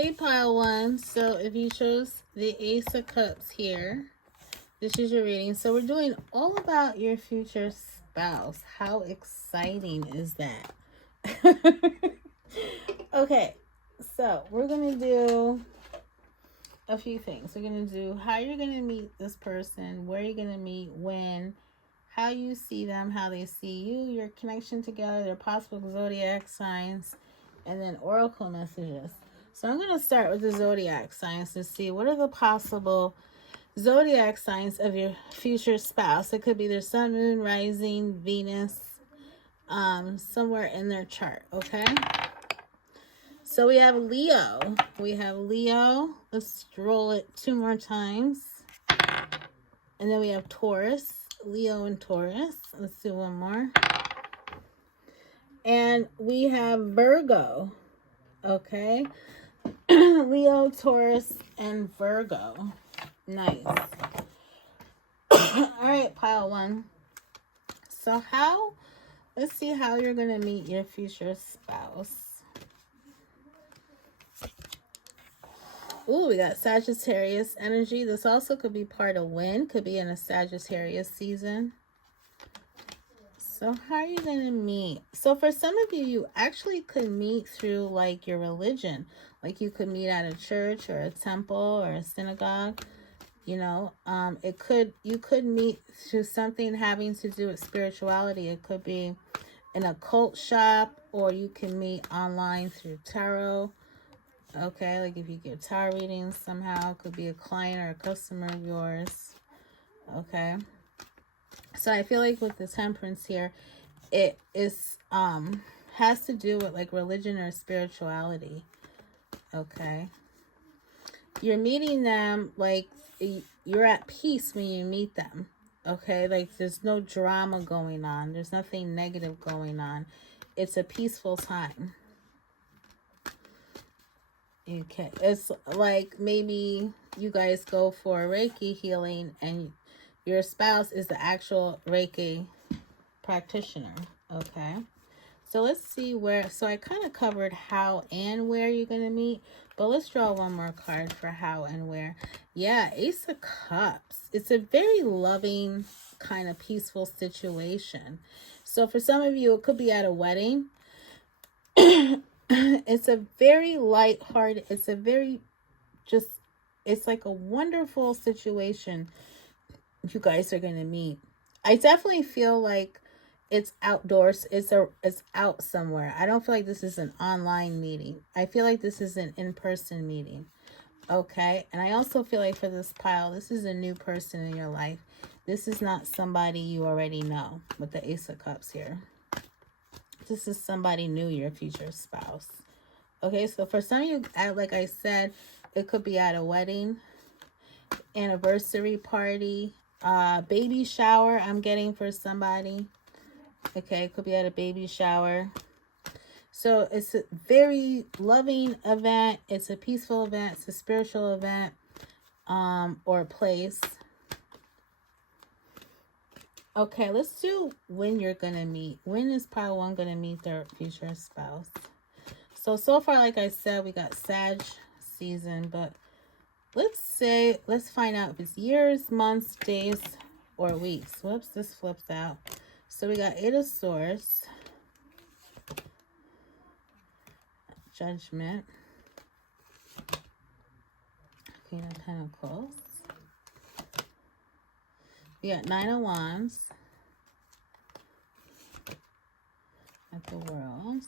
Hey, pile one. So if you chose the Ace of Cups here, this is your reading. So we're doing all about your future spouse. How exciting is that? Okay, so we're going to do a few things. We're going to do how you're going to meet this person, where you're going to meet, when, how you see them, how they see you, your connection together, their possible zodiac signs, and then oracle messages. So I'm going to start with the zodiac signs to see what are the possible zodiac signs of your future spouse. It could be their sun, moon, rising, Venus, somewhere in their chart, okay? So we have Leo. Let's roll it 2 more times. And then we have Taurus. Leo and Taurus. Let's do one more. And we have Virgo. Okay. Leo, Taurus, and Virgo. Nice. All right, pile one. So let's see how you're going to meet your future spouse. Ooh, we got Sagittarius energy. This also could be part of wind. Could be in a Sagittarius season. So how are you going to meet? So for some of you, you actually could meet through like your religion. Like you could meet at a church or a temple or a synagogue. You know, you could meet through something having to do with spirituality. It could be an occult shop, or you can meet online through tarot. Okay, like if you get tarot readings somehow, it could be a client or a customer of yours. Okay. So I feel like with the temperance here, it is has to do with like religion or spirituality. Okay. You're meeting them like you're at peace when you meet them. Okay, like there's no drama going on. There's nothing negative going on. It's a peaceful time. Okay, it's like maybe you guys go for a Reiki healing and your spouse is the actual Reiki practitioner. Okay, so let's see where. So I kind of covered how and where you're going to meet, but let's draw one more card for how and where. Yeah, Ace of Cups. It's a very loving, kind of peaceful situation. So for some of you, it could be at a wedding. It's a very lighthearted, it's a very it's like a wonderful situation you guys are going to meet. I definitely feel like it's outdoors. It's out somewhere. I don't feel like this is an online meeting. I feel like this is an in-person meeting. Okay. And I also feel like for this pile, this is a new person in your life. This is not somebody you already know with the Ace of Cups here. This is somebody new, your future spouse. Okay, so for some of you, like I said, it could be at a wedding, anniversary party, baby shower I'm getting for somebody. Okay, it could be at a baby shower. So it's a very loving event. It's a peaceful event. It's a spiritual event, or a place. Okay, let's do when you're going to meet. When is pile one going to meet their future spouse? So far, like I said, we got Sag season, but let's find out if it's years, months, days, or weeks. Whoops, this flips out. So we got Eight of Swords, Judgment, Queen of Pentacles. We got Nine of Wands, at the World.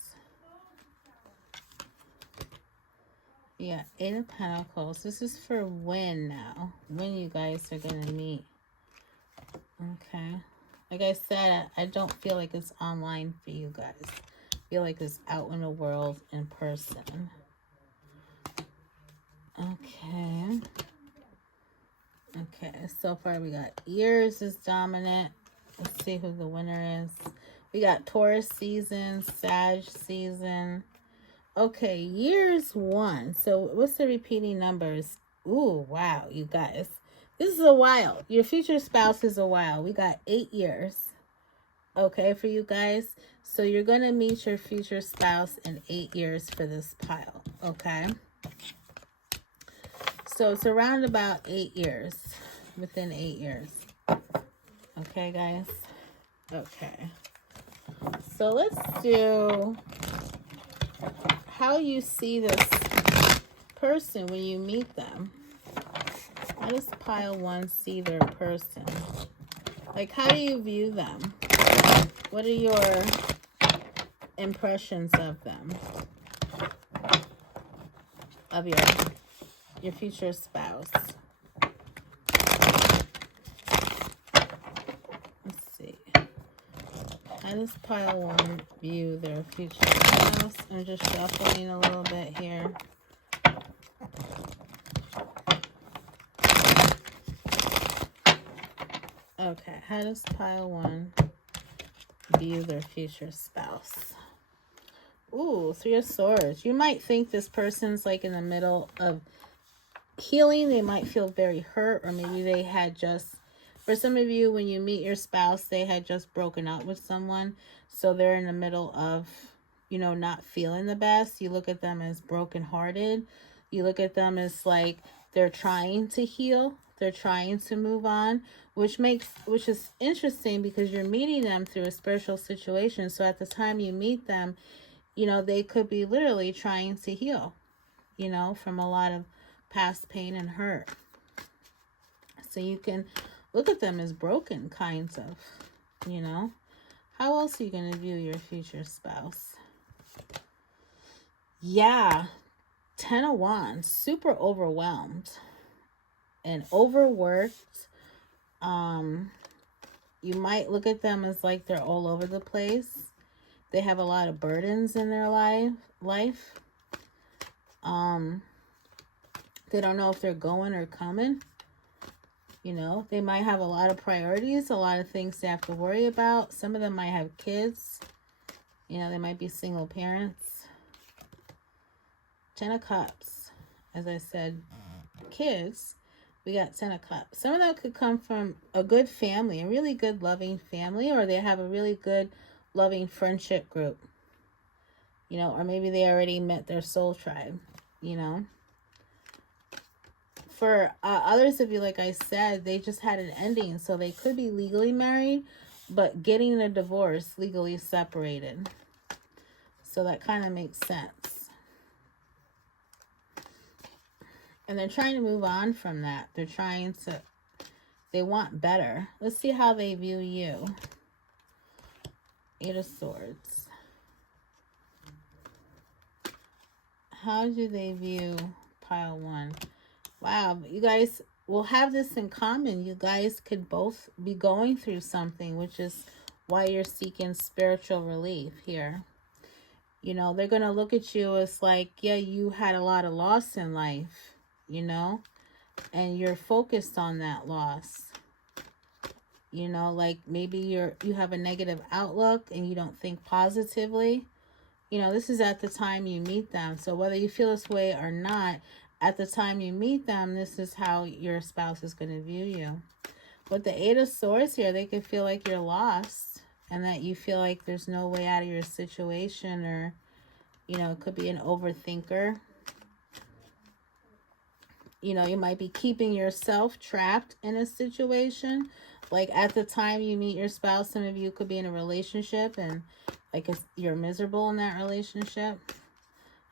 Yeah, Eight of Pentacles. This is for when now. When you guys are going to meet. Okay. Like I said, I don't feel like it's online for you guys. I feel like it's out in the world in person. Okay. Okay, so far we got years is dominant. Let's see who the winner is. We got Taurus season, Sag season. Okay, years 1. So what's the repeating numbers? Ooh, wow, you guys. This is a while. Your future spouse is a while. We got 8 years. Okay, for you guys. So you're going to meet your future spouse in 8 years for this pile. Okay. So it's around about 8 years. Within 8 years. Okay, guys? Okay. So let's do how you see this person when you meet them. How does pile 1 see their person? Like, how do you view them? What are your impressions of them? Of your future spouse? Let's see. How does pile 1 view their future spouse? I'm just shuffling a little bit here. Okay, how does pile 1 view their future spouse? Ooh, 3 of Swords. You might think this person's like in the middle of healing. They might feel very hurt, or maybe they had just, for some of you, when you meet your spouse, they had just broken up with someone. So they're in the middle of, you know, not feeling the best. You look at them as brokenhearted. You look at them as like they're trying to heal. They're trying to move on, which is interesting because you're meeting them through a spiritual situation. So at the time you meet them, you know, they could be literally trying to heal, you know, from a lot of past pain and hurt. So you can look at them as broken, kinds of, you know. How else are you going to view your future spouse? Yeah, 10 of Wands, super overwhelmed and overworked. You might look at them as like they're all over the place. They have a lot of burdens in their life. They don't know if they're going or coming. You know, they might have a lot of priorities, a lot of things they have to worry about. Some of them might have kids. You know, they might be single parents. 10 of Cups. As I said, kids. We got 10 of Cups. Some of them could come from a good family, a really good loving family, or they have a really good loving friendship group. You know, or maybe they already met their soul tribe, you know. For others of you, like I said, they just had an ending. So they could be legally married, but getting a divorce, legally separated. So that kind of makes sense. And they're trying to move on from that. They want better. Let's see how they view you. 8 of Swords. How do they view pile 1? Wow, you guys will have this in common. You guys could both be going through something, which is why you're seeking spiritual relief here. You know, they're going to look at you as like, yeah, you had a lot of loss in life, you know, and you're focused on that loss. You know, like maybe you have a negative outlook and you don't think positively. You know, this is at the time you meet them. So whether you feel this way or not, at the time you meet them, this is how your spouse is going to view you. With the 8 of Swords here, they could feel like you're lost and that you feel like there's no way out of your situation, or, you know, it could be an overthinker. You know, you might be keeping yourself trapped in a situation. Like at the time you meet your spouse, some of you could be in a relationship and like you're miserable in that relationship.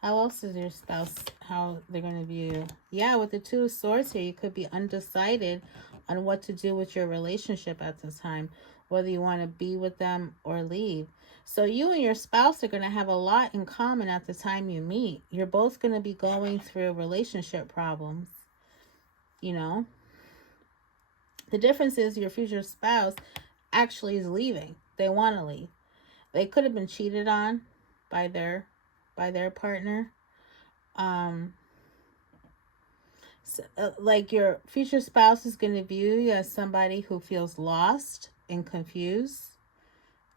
How else is your spouse, how they're going to view you? Yeah, with the 2 of Swords here, you could be undecided on what to do with your relationship at this time, whether you want to be with them or leave. So you and your spouse are going to have a lot in common at the time you meet. You're both going to be going through relationship problems, you know. The difference is your future spouse actually is leaving. They want to leave. They could have been cheated on by their partner. Like your future spouse is going to view you as somebody who feels lost and confused,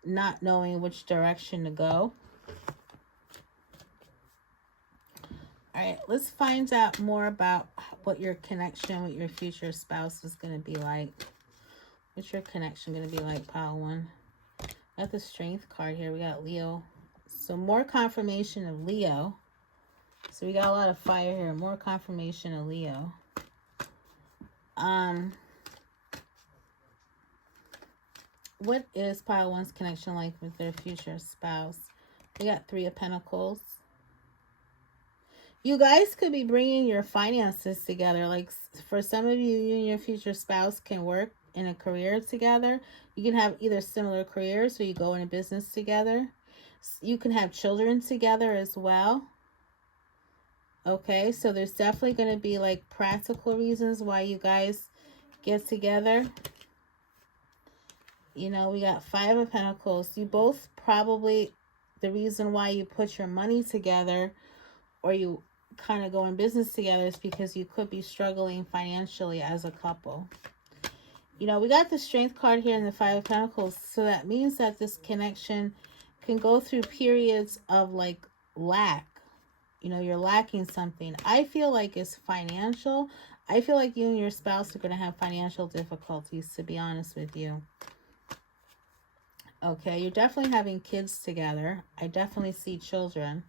not knowing which direction to go. All right, let's find out more about what your connection with your future spouse is going to be like. What's your connection going to be like, pile 1? Got the Strength card here. We got Leo. So more confirmation of Leo. So we got a lot of fire here. More confirmation of Leo. What is pile one's connection like with their future spouse? We got Three of Pentacles. You guys could be bringing your finances together. Like for some of you, you and your future spouse can work in a career together. You can have either similar careers or you go into business together. You can have children together as well. Okay, so there's definitely going to be like practical reasons why you guys get together. You know, we got Five of Pentacles. You both probably, the reason why you put your money together or you kind of go in business together is because you could be struggling financially as a couple. You know, we got the Strength card here in the Five of Pentacles. So that means that this connection can go through periods of like lack. You know, you're lacking something. I feel like it's financial. I feel like you and your spouse are going to have financial difficulties, to be honest with you. Okay, you're definitely having kids together. I definitely see children.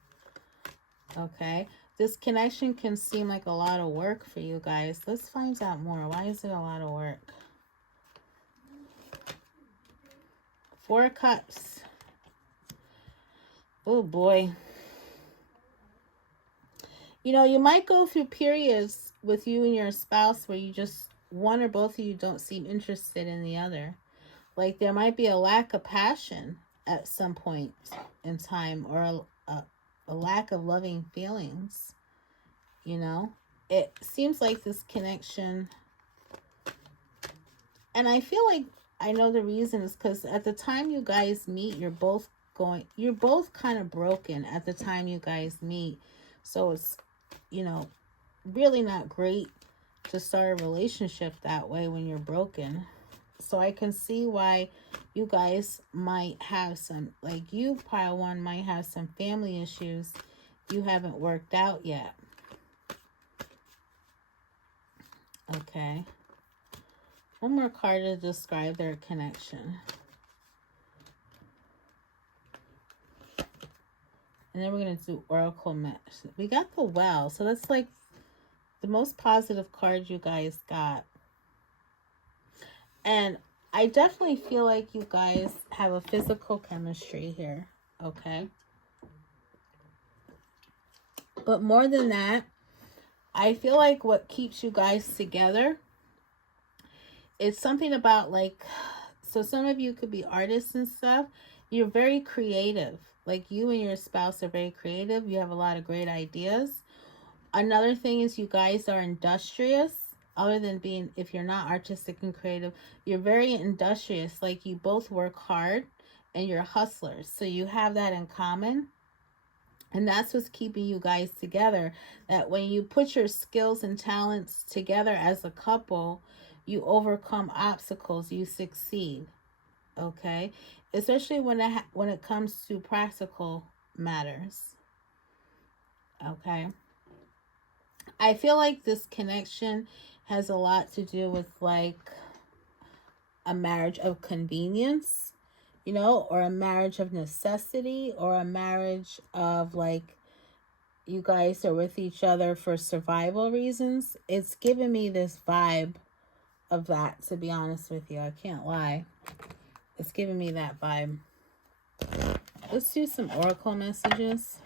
Okay, this connection can seem like a lot of work for you guys. Let's find out more. Why is it a lot of work? Four of Cups. Oh boy. You know, you might go through periods with you and your spouse where you just, one or both of you don't seem interested in the other. Like there might be a lack of passion at some point in time, or a lack of loving feelings. You know, it seems like this connection, and I feel like I know the reason is because at the time you guys meet, you're both kind of broken at the time you guys meet. So it's, you know, really not great to start a relationship that way when you're broken. So I can see why you guys might have some, like you, pile one, might have some family issues you haven't worked out yet. Okay. One more card to describe their connection. And then we're going to do Oracle match. We got the Well. So that's like the most positive card you guys got. And I definitely feel like you guys have a physical chemistry here, okay? But more than that, I feel like what keeps you guys together is something about like, so some of you could be artists and stuff. You're very creative. Like you and your spouse are very creative. You have a lot of great ideas. Another thing is you guys are industrious. Other than being, if you're not artistic and creative, you're very industrious. Like you both work hard and you're hustlers. So you have that in common. And that's what's keeping you guys together. That when you put your skills and talents together as a couple, you overcome obstacles, you succeed. Okay? Especially when it comes to practical matters. Okay? I feel like this connection has a lot to do with like a marriage of convenience, you know, or a marriage of necessity, or a marriage of like you guys are with each other for survival reasons. It's giving me this vibe of that, to be honest with you. I can't lie. It's giving me that vibe. Let's do some oracle messages.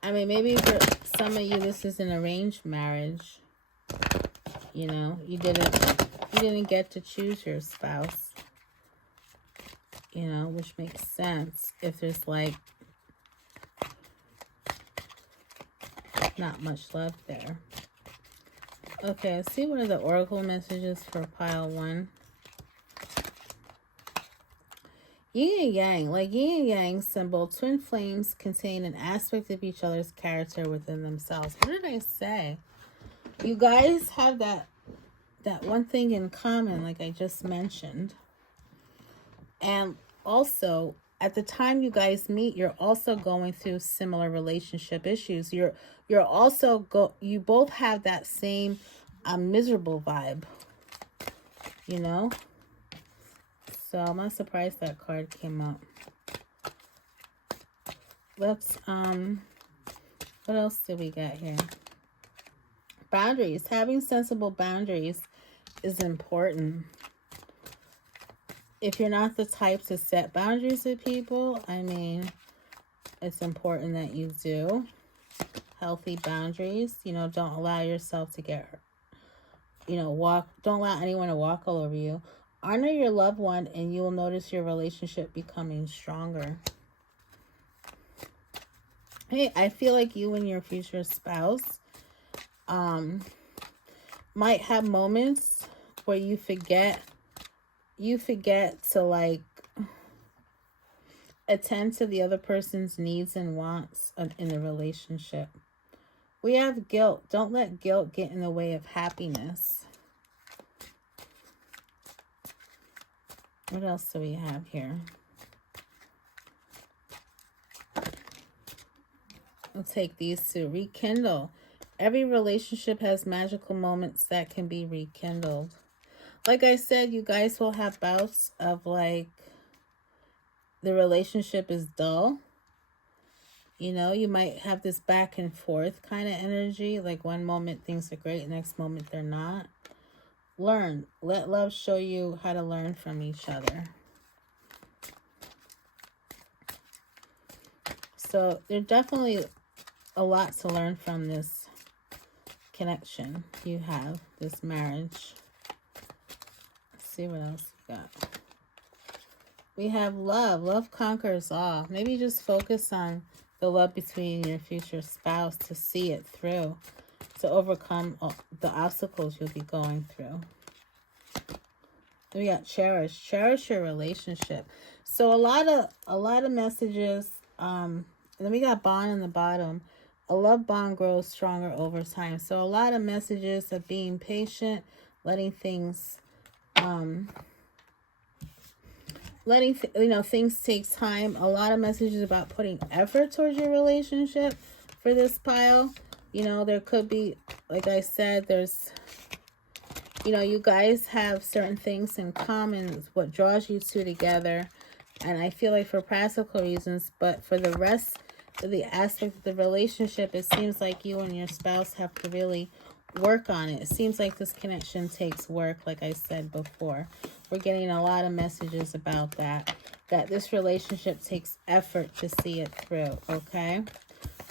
I mean, maybe for some of you, this is an arranged marriage. You know, you didn't get to choose your spouse. You know, which makes sense if there's like not much love there. Okay, let's see what are the oracle messages for pile one. Yin and Yang, like Yin and Yang symbol, twin flames contain an aspect of each other's character within themselves. What did I say? You guys have that one thing in common, like I just mentioned. And also, at the time you guys meet, you're also going through similar relationship issues. You're also you both have that same miserable vibe, you know? So I'm not surprised that card came up. Let's, what else do we got here? Boundaries. Having sensible boundaries is important. If you're not the type to set boundaries with people, I mean, it's important that you do. Healthy boundaries. You know, don't allow yourself to get hurt. You know, don't allow anyone to walk all over you. Honor your loved one and you will notice your relationship becoming stronger. Hey, I feel like you and your future spouse might have moments where you forget to like attend to the other person's needs and wants in the relationship. We have guilt. Don't let guilt get in the way of happiness. What else do we have here? We'll take these two. Rekindle. Every relationship has magical moments that can be rekindled. Like I said, you guys will have bouts of like the relationship is dull. You know, you might have this back and forth kind of energy. Like one moment things are great, next moment they're not. Learn. Let love show you how to learn from each other. So there's definitely a lot to learn from this connection you have, this marriage. Let's see what else we got. We have love. Love conquers all. Maybe just focus on the love between your future spouse to see it through, to overcome the obstacles you'll be going through. We got cherish. Cherish your relationship. So a lot of messages. And then we got bond in the bottom. A love bond grows stronger over time. So a lot of messages of being patient, letting things, things take time. A lot of messages about putting effort towards your relationship for this pile. You know, there could be, like I said, there's, you know, you guys have certain things in common, what draws you two together. And I feel like for practical reasons, but for the rest of the aspect of the relationship, it seems like you and your spouse have to really work on it. It seems like this connection takes work, like I said before. We're getting a lot of messages about that this relationship takes effort to see it through, okay?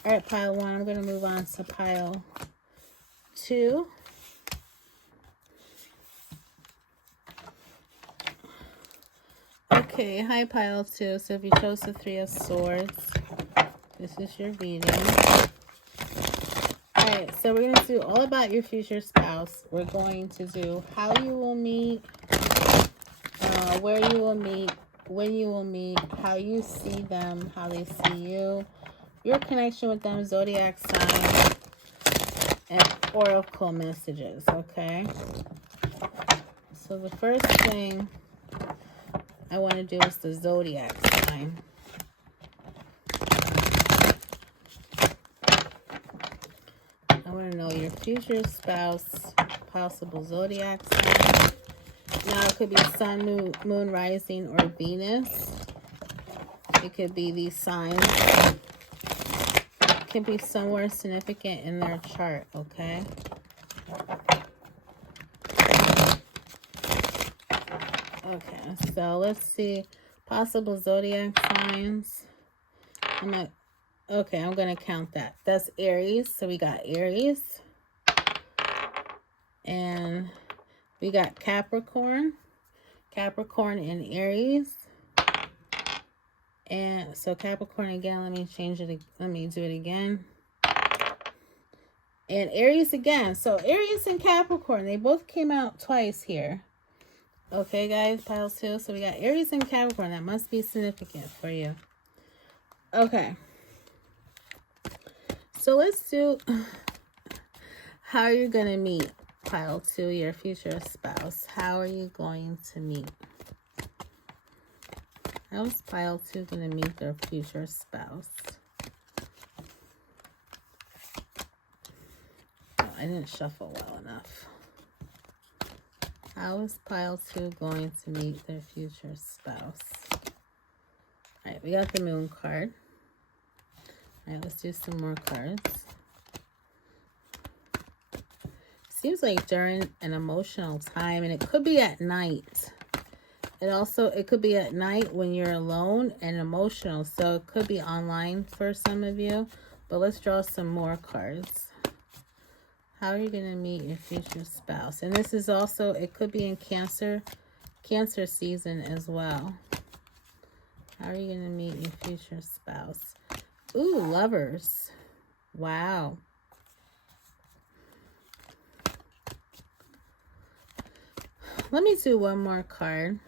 All right, pile one, I'm going to move on to pile two. Okay, hi, pile two. So if you chose the Three of Swords, this is your reading. Alright, so we're going to do all about your future spouse. We're going to do how you will meet, where you will meet, when you will meet, how you see them, how they see you, your connection with them, zodiac sign, and oracle messages, okay? So the first thing I want to do is the zodiac sign. I want to know your future spouse, possible zodiac sign. Now, it could be sun, moon, rising, or Venus. It could be these signs. It could be somewhere significant in their chart, okay? Okay, so let's see. Possible zodiac signs. I'm going to count that. That's Aries. So we got Aries. And we got Capricorn. Capricorn and Aries. And so Capricorn again, let me change it. Let me do it again. And Aries again. So Aries and Capricorn, they both came out twice here. Okay, guys, pile two. So we got Aries and Capricorn. That must be significant for you. Okay. So let's do how you're going to meet, pile two, your future spouse. How are you going to meet? How is pile two going to meet their future spouse? Oh, I didn't shuffle well enough. How is pile 2 going to meet their future spouse? All right, we got the moon card. All right, let's do some more cards. Seems like during an emotional time, and it could be at night. It could be at night when you're alone and emotional. So it could be online for some of you. But let's draw some more cards. How are you going to meet your future spouse? And this is also, it could be in Cancer season as well. How are you going to meet your future spouse? Ooh, Lovers. Wow. Let me do one more card.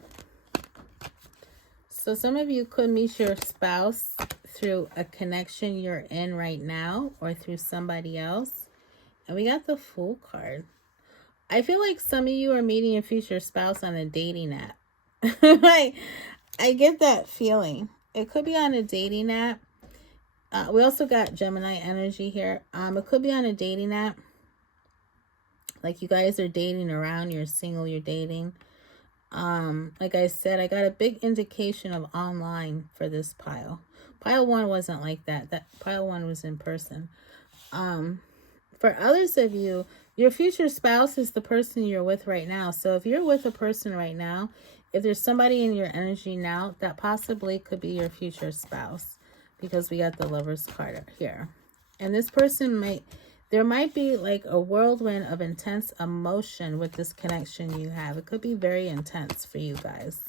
So some of you could meet your spouse through a connection you're in right now or through somebody else. And we got the Fool card. I feel like some of you are meeting your future spouse on a dating app. Like, I get that feeling. It could be on a dating app. We also got Gemini energy here. It could be on a dating app. Like you guys are dating around, you're single, you're dating. Like I said, I got a big indication of online for this pile. Pile 1 wasn't like that. That pile 1 was in person. For others of you, your future spouse is the person you're with right now. So if you're with a person right now, if there's somebody in your energy now, that possibly could be your future spouse, because we got the Lovers card here. And this person there might be like a whirlwind of intense emotion with this connection you have. It could be very intense for you guys.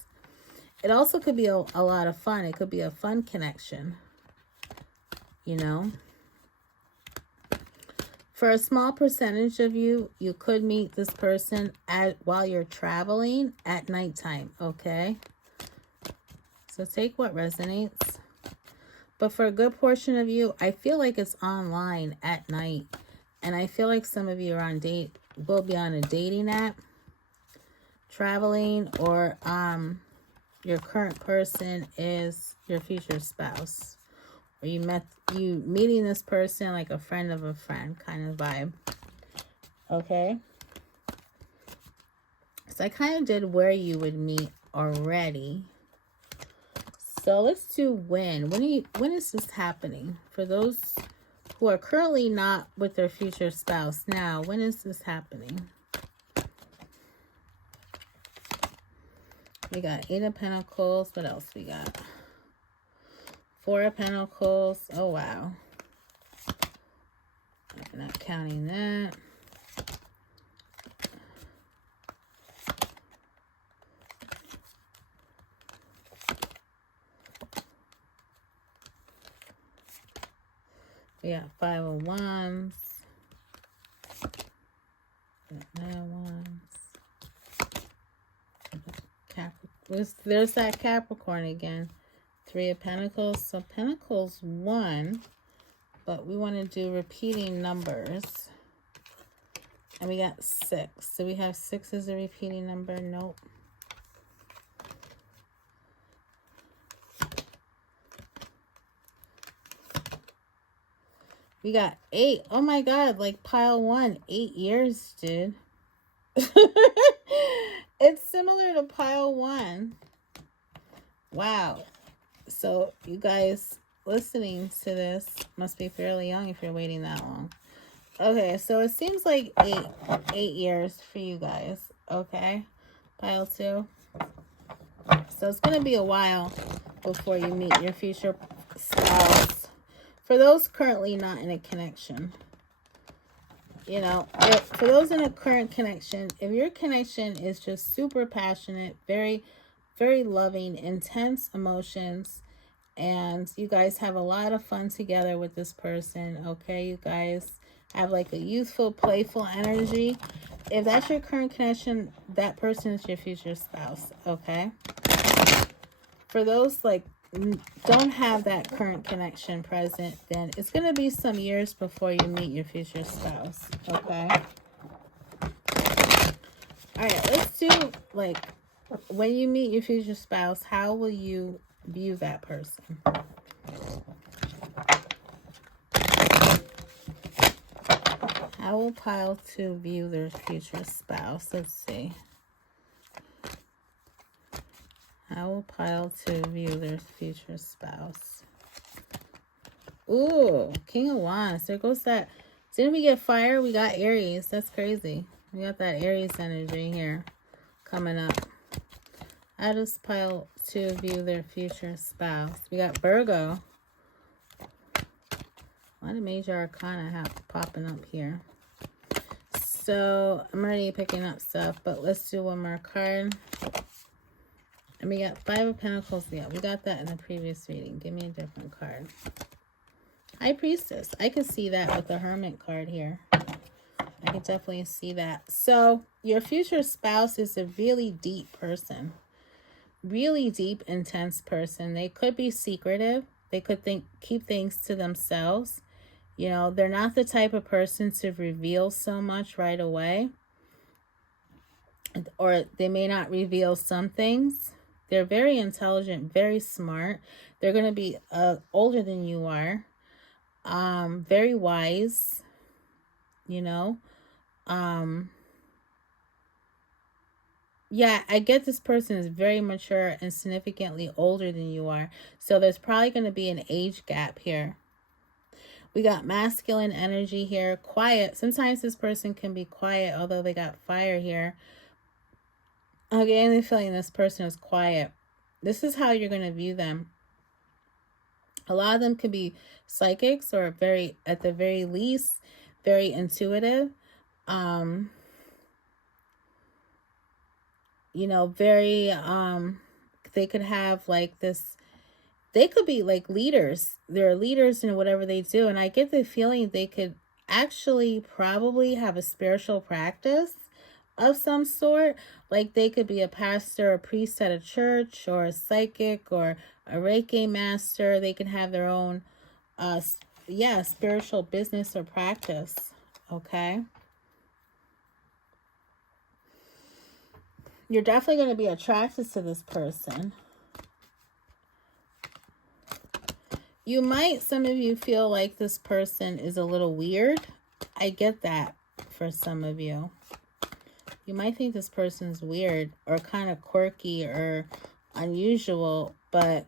It also could be a lot of fun. It could be a fun connection, you know. For a small percentage of you, you could meet this person while you're traveling at nighttime, okay? So take what resonates. But for a good portion of you, I feel like it's online at night. And I feel like some of you will be on a dating app, traveling, or your current person is your future spouse. Or you meeting this person like a friend of a friend kind of vibe. Okay? So I kind of did where you would meet already. So let's do when. When is this happening? For those who are currently not with their future spouse now, when is this happening? We got 8 of Pentacles. What else we got? 4 of Pentacles. Oh, wow. I'm not counting that. We got 5 of Wands. 9 of Wands. There's that Capricorn again. 3 of Pentacles. So Pentacles 1. But we want to do repeating numbers. And we got 6. Do we have 6 as a repeating number? Nope. We got 8. Oh my God, like pile 1. 8 years, dude. It's similar to pile 1. Wow. So you guys listening to this must be fairly young if you're waiting that long. Okay, so it seems like 8 years for you guys. Okay, pile 2. So it's going to be a while before you meet your future spouse. For those currently not in a connection, you know, for those in a current connection, if your connection is just super passionate, very, very loving, intense emotions, and you guys have a lot of fun together with this person, okay? You guys have like a youthful, playful energy. If that's your current connection, that person is your future spouse, okay? For those like don't have that current connection present, then it's going to be some years before you meet your future spouse, okay? All right, let's do like when you meet your future spouse, how will you view that person? How will pile 2 view their future spouse? Let's see. How will pile 2 view their future spouse? Ooh, King of Wands. There goes that. Didn't we get fire? We got Aries. That's crazy. We got that Aries energy here coming up. How does pile 2 view their future spouse? We got Virgo. A lot of major arcana popping up here. So I'm already picking up stuff, but let's do one more card. And we got 5 of Pentacles. Yeah, we got that in the previous reading. Give me a different card. High Priestess. I can see that with the Hermit card here. I can definitely see that. So your future spouse is a really deep person. Really deep, intense person. They could be secretive. They could keep things to themselves. You know, they're not the type of person to reveal so much right away. Or they may not reveal some things. They're very intelligent, very smart. They're going to be older than you are. Very wise, you know. Yeah, I get this person is very mature and significantly older than you are. So there's probably going to be an age gap here. We got masculine energy here. Quiet. Sometimes this person can be quiet, although they got fire here. I'm getting the feeling this person is quiet. This is how you're going to view them. A lot of them could be psychics or at the very least, very intuitive. You know, very, they could have like this, they could be like leaders. They're leaders in whatever they do. And I get the feeling they could actually probably have a spiritual practice of some sort. Like they could be a pastor, a priest at a church, or a psychic, or a Reiki master. They can have their own, spiritual business or practice. Okay. You're definitely going to be attracted to this person. You might, some of you feel like this person is a little weird. I get that for some of you. You might think this person's weird or kind of quirky or unusual, but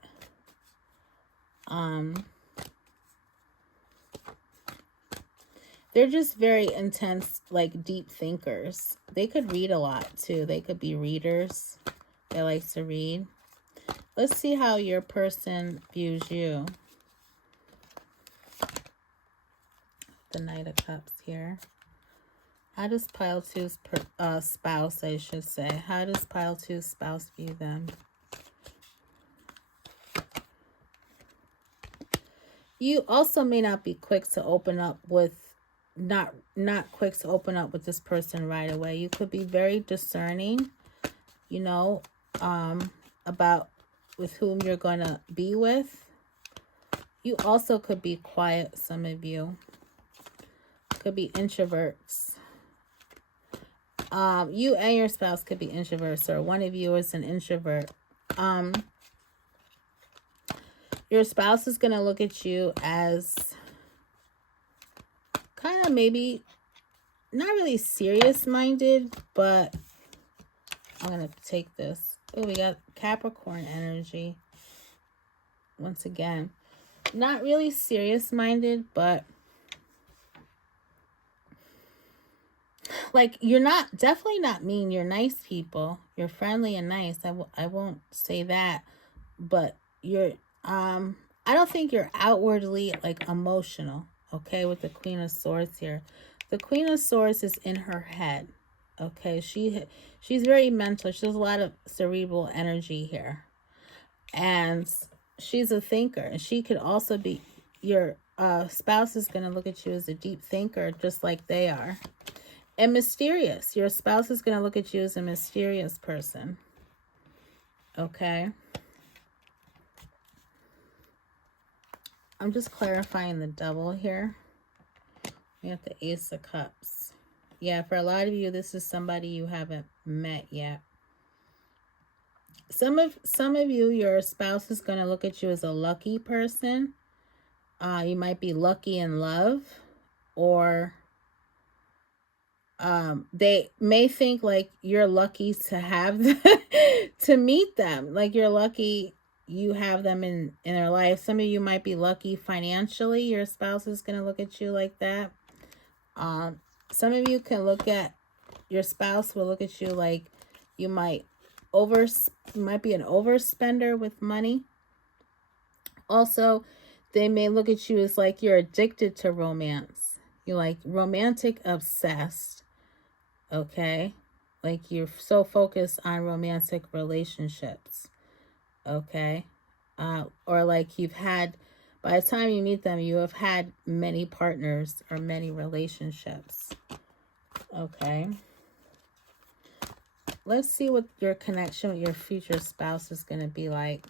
they're just very intense, like deep thinkers. They could read a lot too. They could be readers. They like to read. Let's see how your person views you. The Knight of Cups here. How does pile 2's spouse, I should say, how does pile 2's spouse view them? You also may not be quick to open up with, not quick to open up with this person right away. You could be very discerning, you know, about with whom you're going to be with. You also could be quiet, some of you. Could be introverts. You and your spouse could be introverts, or one of you is an introvert. Your spouse is going to look at you as kind of maybe not really serious-minded, but I'm going to take this. Oh, we got Capricorn energy. Once again, not really serious-minded, but like you're not, definitely not mean. You're nice people. You're friendly and nice. I won't say that, but you're, I don't think you're outwardly like emotional. Okay, with the Queen of Swords here. The Queen of Swords is in her head. Okay, she's very mental. She has a lot of cerebral energy here. And she's a thinker. And she could also be, your spouse is going to look at you as a deep thinker, just like they are. And mysterious. Your spouse is going to look at you as a mysterious person. Okay. I'm just clarifying the Devil here. We have the Ace of Cups. Yeah, for a lot of you, this is somebody you haven't met yet. Some of you, your spouse is going to look at you as a lucky person. You might be lucky in love, or They may think like you're lucky to have to meet them. Like you're lucky you have them in their life. Some of you might be lucky financially. Your spouse is going to look at you like that. Some of you can look at your spouse will look at you like you might be an overspender with money. Also, they may look at you as like you're addicted to romance. You're like romantic obsessed. Okay? Like you're so focused on romantic relationships. Okay? Or like by the time you meet them, you have had many partners or many relationships. Okay? Let's see what your connection with your future spouse is going to be like.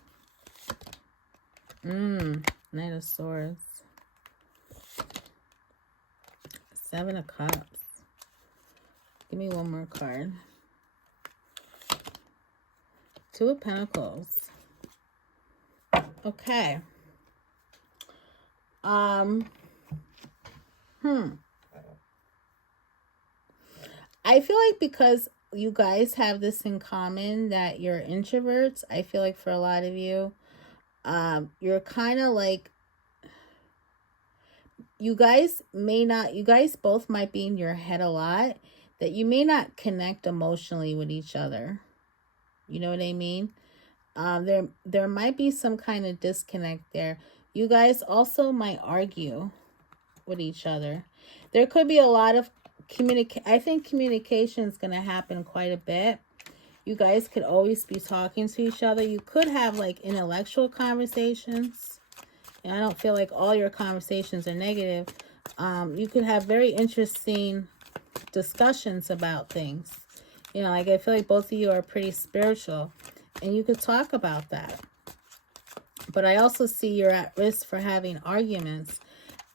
Knight of Swords. Seven of Cups. Give me one more card. Two of Pentacles. Okay. I feel like because you guys have this in common that you're introverts, I feel like for a lot of you, you're kind of like, you guys both might be in your head a lot, that you may not connect emotionally with each other. You know what I mean? There might be some kind of disconnect there. You guys also might argue with each other. There could be a lot of I think communication is going to happen quite a bit. You guys could always be talking to each other. You could have like intellectual conversations. And I don't feel like all your conversations are negative. You could have very interesting discussions about things. You know, like I feel like both of you are pretty spiritual. And you could talk about that. But I also see you're at risk for having arguments.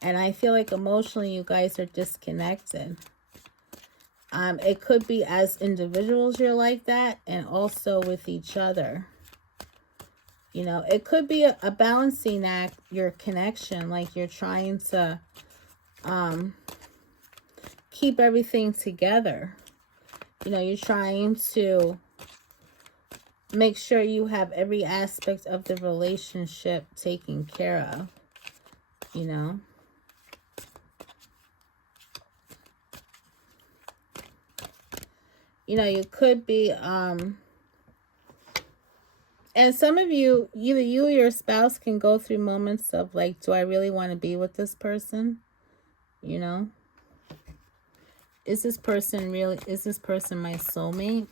And I feel like emotionally you guys are disconnected. It could be as individuals you're like that, and also with each other. You know, it could be a balancing act, your connection, like you're trying to keep everything together. You know, you're trying to make sure you have every aspect of the relationship taken care of, you know. You know, you could be, and some of you, either you or your spouse can go through moments of like, do I really want to be with this person? You know? Is this person my soulmate?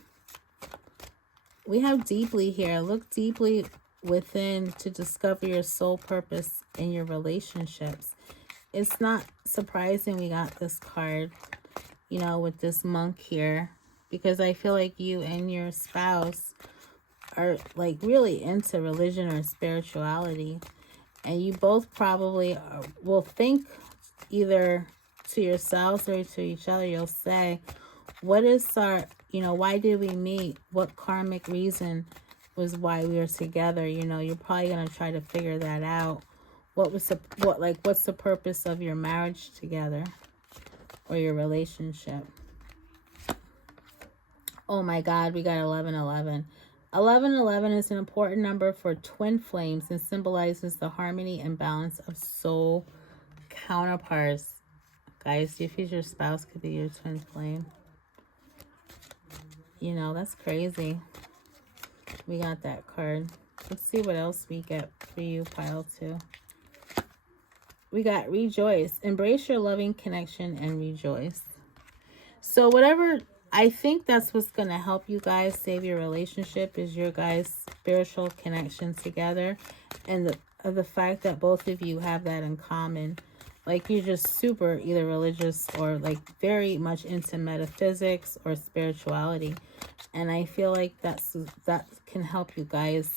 We have deeply here. Look deeply within to discover your soul purpose in your relationships. It's not surprising we got this card, you know, with this monk here. Because I feel like you and your spouse are like really into religion or spirituality. And you both probably will think either to yourselves or to each other. You'll say, what is our, you know, why did we meet? What karmic reason was why we were together? You know, you're probably going to try to figure that out. What's the purpose of your marriage together or your relationship? Oh my God, we got 1111. 1111 is an important number for twin flames and symbolizes the harmony and balance of soul counterparts. Guys, your future spouse could be your twin flame. You know, that's crazy. We got that card. Let's see what else we get for you, pile 2. We got rejoice. Embrace your loving connection and rejoice. So whatever, I think that's what's going to help you guys save your relationship is your guys' spiritual connection together. And the fact that both of you have that in common. Like you're just super either religious or like very much into metaphysics or spirituality. And I feel like that can help you guys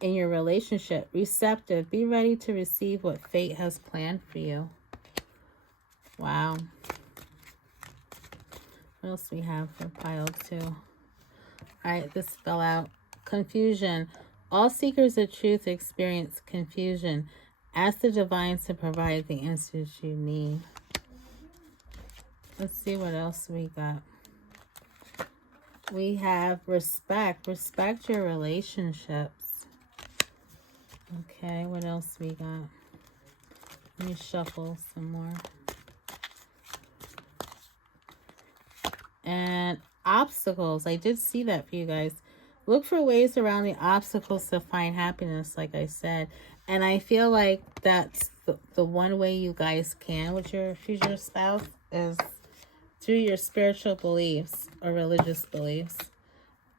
in your relationship. Receptive. Be ready to receive what fate has planned for you. Wow. What else we have for pile 2? All right, this fell out. Confusion. All seekers of truth experience confusion. Ask the divine to provide the answers you need. Let's see what else we got. We have respect. Respect your relationships. Okay, what else we got? Let me shuffle some more. And obstacles. I did see that for you guys. Look for ways around the obstacles to find happiness, like I said. And I feel like that's the one way you guys can with your future spouse is through your spiritual beliefs or religious beliefs.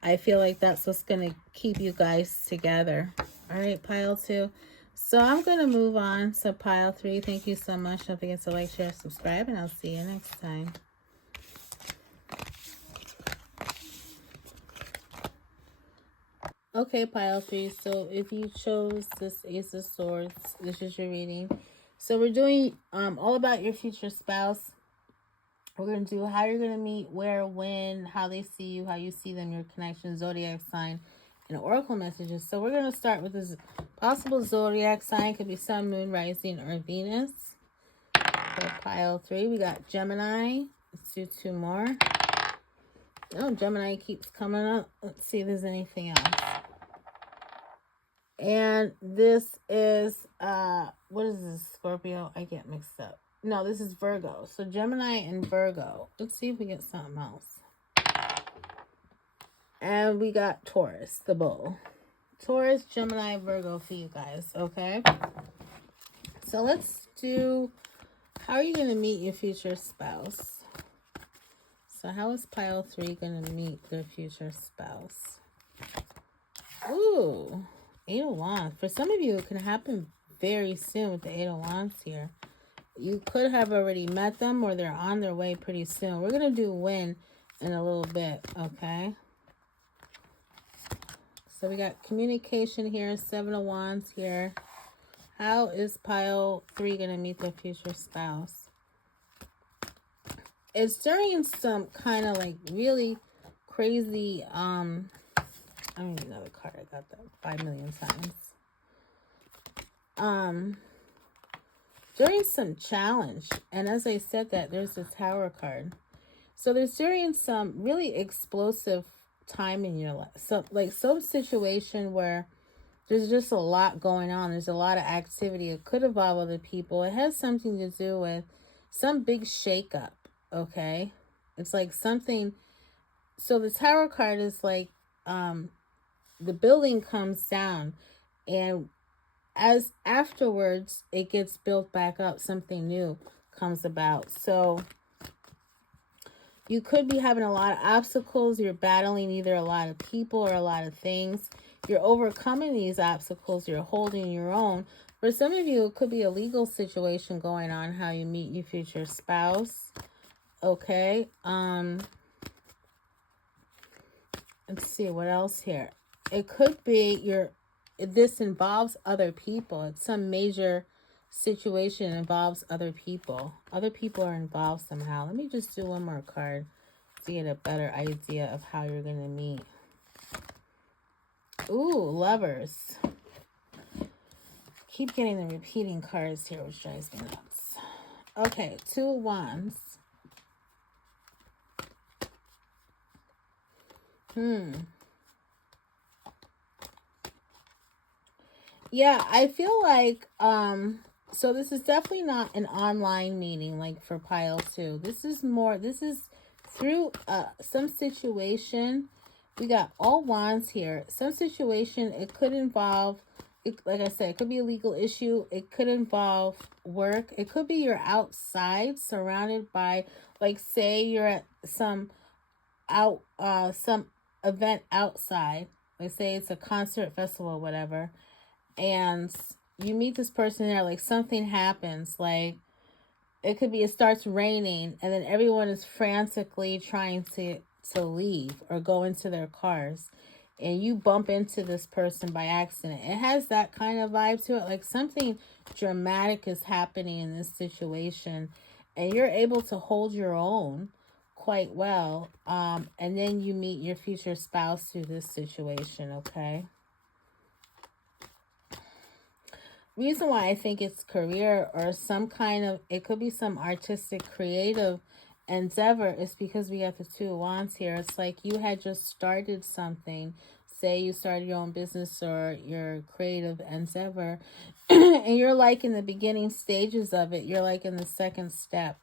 I feel like that's what's going to keep you guys together. All right, pile 2. So I'm going to move on to pile 3. Thank you so much. Don't forget to like, share, subscribe, and I'll see you next time. Okay, pile 3. So if you chose this Ace of Swords, this is your reading. So we're doing all about your future spouse. We're going to do how you're going to meet, where, when, how they see you, how you see them, your connection, zodiac sign, and oracle messages. So we're going to start with this possible zodiac sign. Could be sun, moon, rising, or Venus. For pile 3, we got Gemini. Let's do 2 more. Oh, Gemini keeps coming up. Let's see if there's anything else. And this is, what is this, Scorpio? I get mixed up. No, this is Virgo. So Gemini and Virgo. Let's see if we get something else. And we got Taurus, the bull. Taurus, Gemini, Virgo for you guys, okay? So let's do, how are you going to meet your future spouse? So how is pile 3 going to meet their future spouse? Ooh. 8 of Wands. For some of you, it can happen very soon with the 8 of Wands here. You could have already met them or they're on their way pretty soon. We're going to do when in a little bit, okay? So we got communication here, 7 of Wands here. How is pile 3 going to meet their future spouse? It's during some kind of like really crazy, I need another card. I got that 5 million times. During some challenge, and as I said that, there's the Tower card. So there's during some really explosive time in your life. So like some situation where there's just a lot going on. There's a lot of activity. It could involve other people. It has something to do with some big shakeup, okay? It's like something, so the Tower card is like, the building comes down and as afterwards it gets built back up, something new comes about. So you could be having a lot of obstacles. You're battling either a lot of people or a lot of things. You're overcoming these obstacles. You're holding your own. For some of you, it could be a legal situation going on, how you meet your future spouse. Okay. Let's see what else here. It could be this involves other people. It's some major situation involves other people. Other people are involved somehow. Let me just do one more card to get a better idea of how you're going to meet. Ooh, Lovers. Keep getting the repeating cards here, which drives me nuts. Okay, 2 of Wands. Yeah, I feel like, so this is definitely not an online meeting like for pile 2. This is through some situation. We got all Wands here. Some situation, it could involve, like I said, it could be a legal issue. It could involve work. It could be you're outside surrounded by, like say you're at some event outside. Like say it's a concert, festival, whatever. And you meet this person there, like something happens, like it could be it starts raining and then everyone is frantically trying to leave or go into their cars and you bump into this person by accident. It has that kind of vibe to it, like something dramatic is happening in this situation and you're able to hold your own quite well, and then you meet your future spouse through this situation, okay? Reason why I think it's career or some kind of, it could be some artistic creative endeavor is because we got the Two of Wands here. It's like you had just started something. Say you started your own business or your creative endeavor, and you're like in the beginning stages of it. You're like in the second step.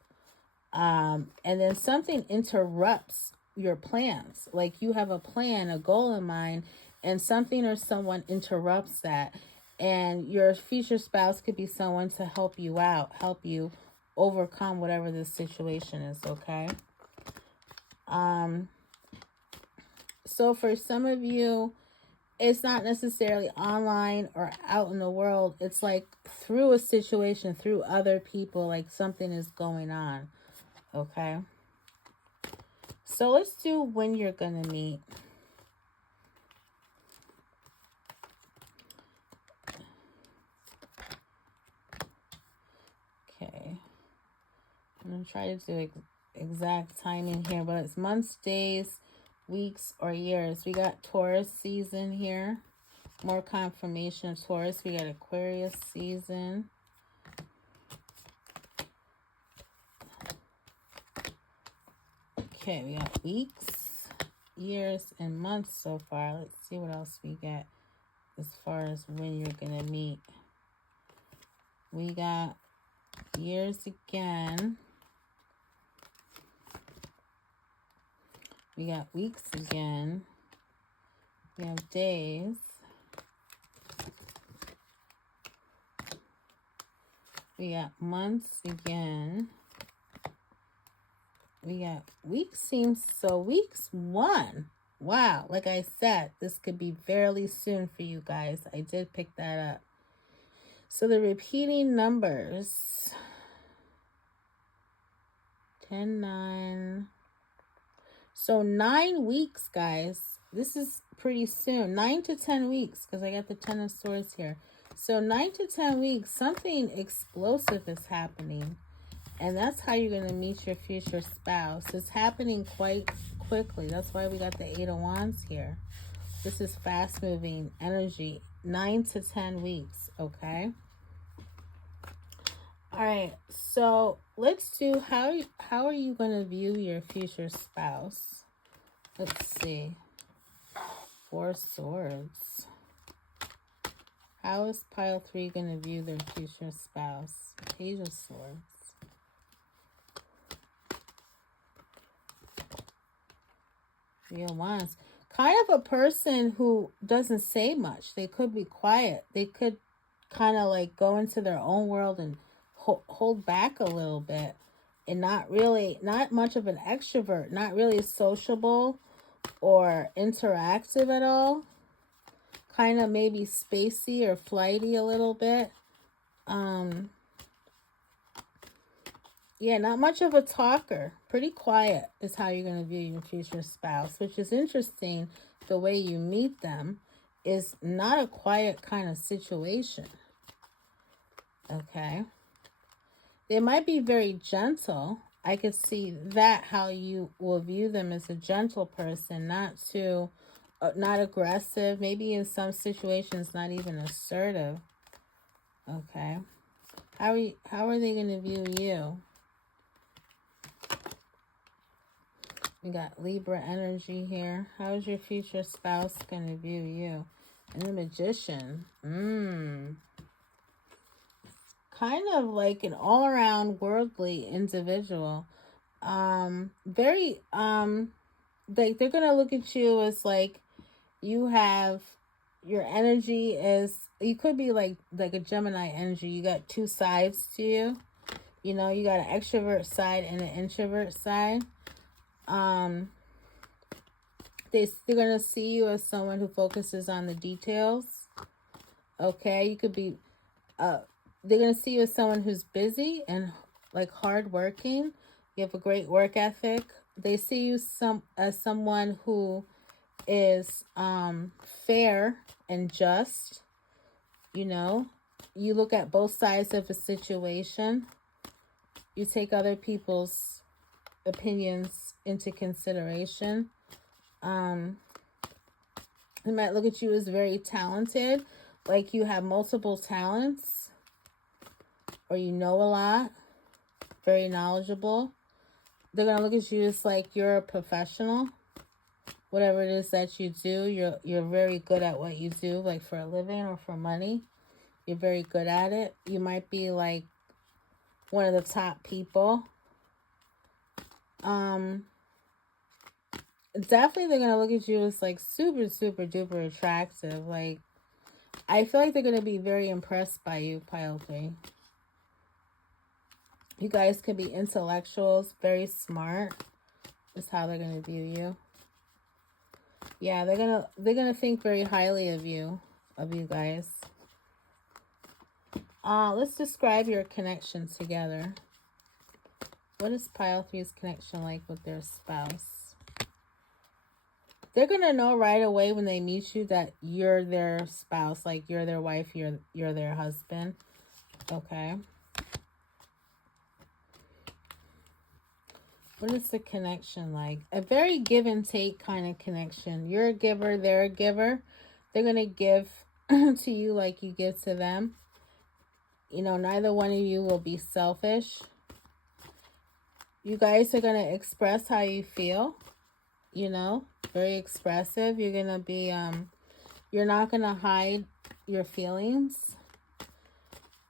And then something interrupts your plans. Like you have a plan, a goal in mind, and something or someone interrupts that. And your future spouse could be someone to help you out, help you overcome whatever this situation is, okay? So for some of you, it's not necessarily online or out in the world. It's like through a situation, through other people, like something is going on, okay? So let's do when you're going to meet. Okay. I'm going to try to do exact timing here, but it's months, days, weeks, or years. We got Taurus season here. More confirmation of Taurus. We got Aquarius season. Okay, we got weeks, years, and months so far. Let's see what else we get as far as when you're going to meet. We got years again. We got weeks again. We have days. We got months again. We got weeks so weeks 1. Wow, like I said, this could be fairly soon for you guys. I did pick that up. So the repeating numbers. 10, 9. So 9 weeks, guys. This is pretty soon. 9 to 10 weeks, because I got the 10 of Swords here. So 9 to 10 weeks, something explosive is happening. And that's how you're going to meet your future spouse. It's happening quite quickly. That's why we got the 8 of Wands here. This is fast-moving energy. 9 to 10 weeks, okay? All right, so let's do how are you going to view your future spouse? Let's see. 4 Swords. How is pile 3 going to view their future spouse? Page of Swords. Three of Wands. Kind of a person who doesn't say much. They could be quiet. They could kind of like go into their own world and hold back a little bit. And not much of an extrovert. Not really sociable or interactive at all. Kind of maybe spacey or flighty a little bit. Yeah, not much of a talker. Pretty quiet is how you're going to view your future spouse, which is interesting. The way you meet them is not a quiet kind of situation. Okay. They might be very gentle. I could see that, how you will view them as a gentle person, not aggressive. Maybe in some situations, not even assertive. Okay. How are they going to view you? We got Libra energy here. How is your future spouse going to view you? And the Magician. Kind of like an all-around worldly individual. Very, like they're going to look at you as like you have, your energy is, you could be like a Gemini energy. You got 2 sides to you. You know, you got an extrovert side and an introvert side. They're going to see you as someone who focuses on the details. Okay, you could be, they're going to see you as someone who's busy and like hardworking. You have a great work ethic. They see you as someone who is fair and just. You know, you look at both sides of a situation. You take other people's opinions into consideration. They might look at you as very talented, like you have multiple talents, or you know a lot, very knowledgeable. they're going to look at you as like you're a professional. Whatever it is that you do, you're very good at what you do, like for a living or for money. You're very good at it. You might be like one of the top people. Definitely they're going to look at you as like super, super duper attractive. Like, I feel like they're going to be very impressed by you, Pile 3. You guys could be intellectuals, very smart. Is how they're going to view you. Yeah, they're gonna think very highly of you guys. Let's describe your connection together. What is Pile 3's connection like with their spouse? They're gonna know right away when they meet you that you're their spouse, like you're their wife, you're their husband. Okay. What is the connection like? A very give and take kind of connection. You're a giver, they're a giver. They're going to give to you like you give to them. You know, neither one of you will be selfish. You guys are going to express how you feel. You know, very expressive. You're going to be, you're not going to hide your feelings.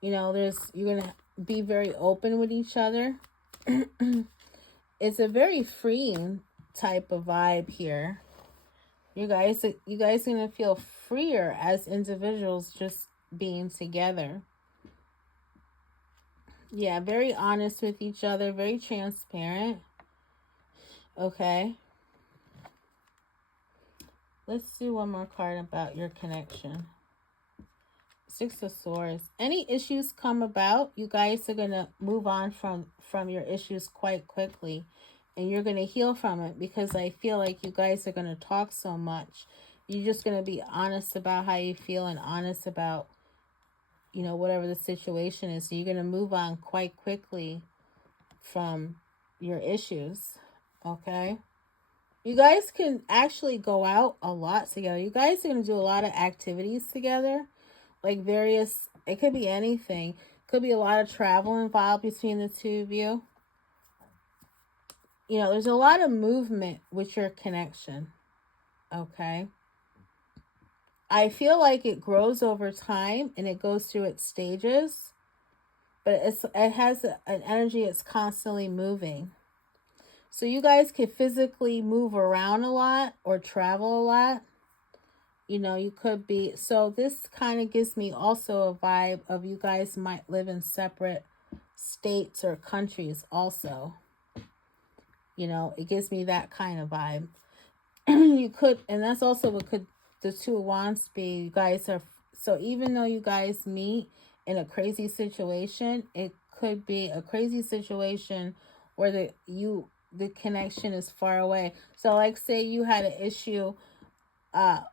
You know, you're going to be very open with each other. It's a very freeing type of vibe here. You guys are going to feel freer as individuals just being together. Yeah, very honest with each other, very transparent. Okay. Let's do one more card about your connection. Six of Swords. Any issues come about, you guys are going to move on from your issues quite quickly. And you're going to heal from it, because I feel like you guys are going to talk so much. You're just going to be honest about how you feel and honest about, you know, whatever the situation is. So you're going to move on quite quickly from your issues. Okay. You guys can actually go out a lot together. You guys are going to do a lot of activities together. Like various, it could be anything. Could be a lot of travel involved between the two of you. You know, there's a lot of movement with your connection. Okay. I feel like it grows over time and it goes through its stages. But it has an energy, it's constantly moving. So you guys can physically move around a lot or travel a lot. You know, you could be. So this kind of gives me also a vibe of you guys might live in separate states or countries also. You know, it gives me that kind of vibe. You could, and that's also what could the Two of Wands be. You guys are, so even though you guys meet in a crazy situation, it could be a crazy situation where the connection is far away. So like say you had an issue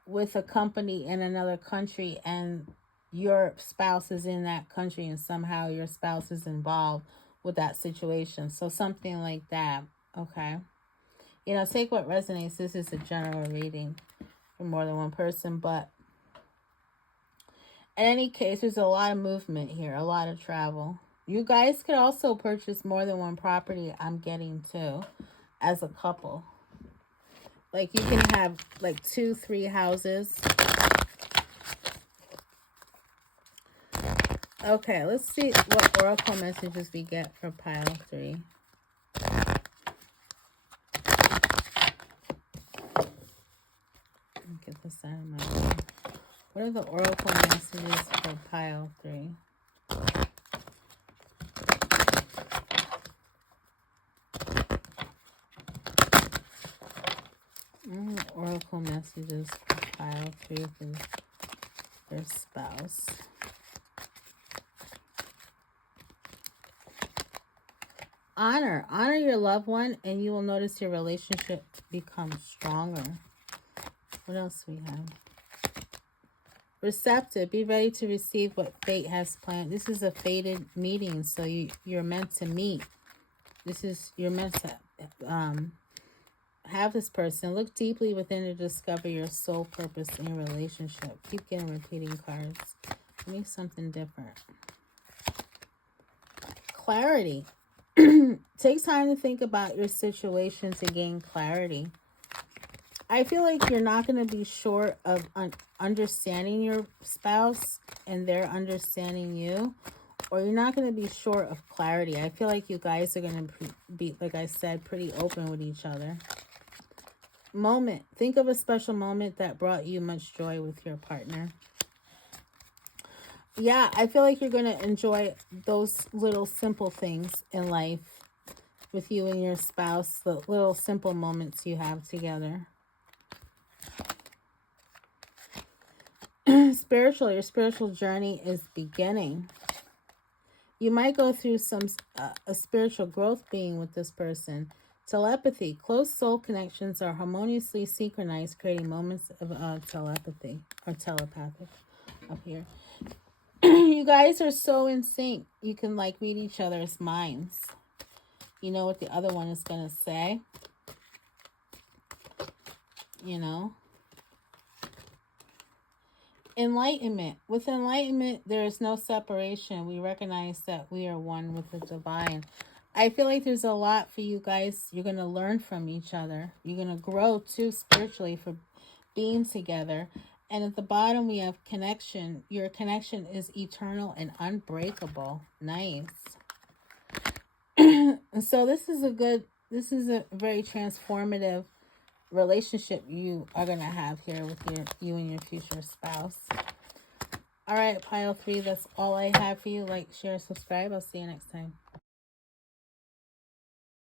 with a company in another country and your spouse is in that country and somehow your spouse is involved with that situation. So something like that. Okay. You know, take what resonates. This is a general reading for more than one person, but in any case, there's a lot of movement here, a lot of travel. You guys could also purchase more than one property, I'm getting too, as a couple. Like you can have like 2-3 houses. Okay, let's see what oracle messages we get for pile 3. Get this out of my way. What are the oracle messages for pile 3? Oracle messages for pile 3 for their spouse. Honor your loved one, and you will notice your relationship becomes stronger. What else we have? Receptive. Be ready to receive what fate has planned. This is a fated meeting, so you're meant to meet. You're meant to have this person. Look deeply within to discover your soul purpose in your relationship. Keep getting repeating cards. Give me something different. Clarity. Take time to think about your situation to gain clarity. I feel like you're not going to be short of understanding your spouse and they're understanding you, or you're not going to be short of clarity. I feel like you guys are going to be, like I said, pretty open with each other. Moment. Think of a special moment that brought you much joy with your partner. Yeah, I feel like you're going to enjoy those little simple things in life with you and your spouse, the little simple moments you have together. Your spiritual journey is beginning. You might go through a spiritual growth being with this person. Telepathy. Close soul connections are harmoniously synchronized, creating moments of telepathy or telepathic up here. You guys are so in sync. You can like read each other's minds. You know what the other one is going to say. You know. Enlightenment. With enlightenment, there is no separation. We recognize that we are one with the divine. I feel like there's a lot for you guys. You're going to learn from each other. You're going to grow too spiritually for being together. And at the bottom, we have connection. Your connection is eternal and unbreakable. Nice. So this is a very transformative relationship you are going to have here with you and your future spouse. All right, pile 3, that's all I have for you. Like, share, subscribe. I'll see you next time.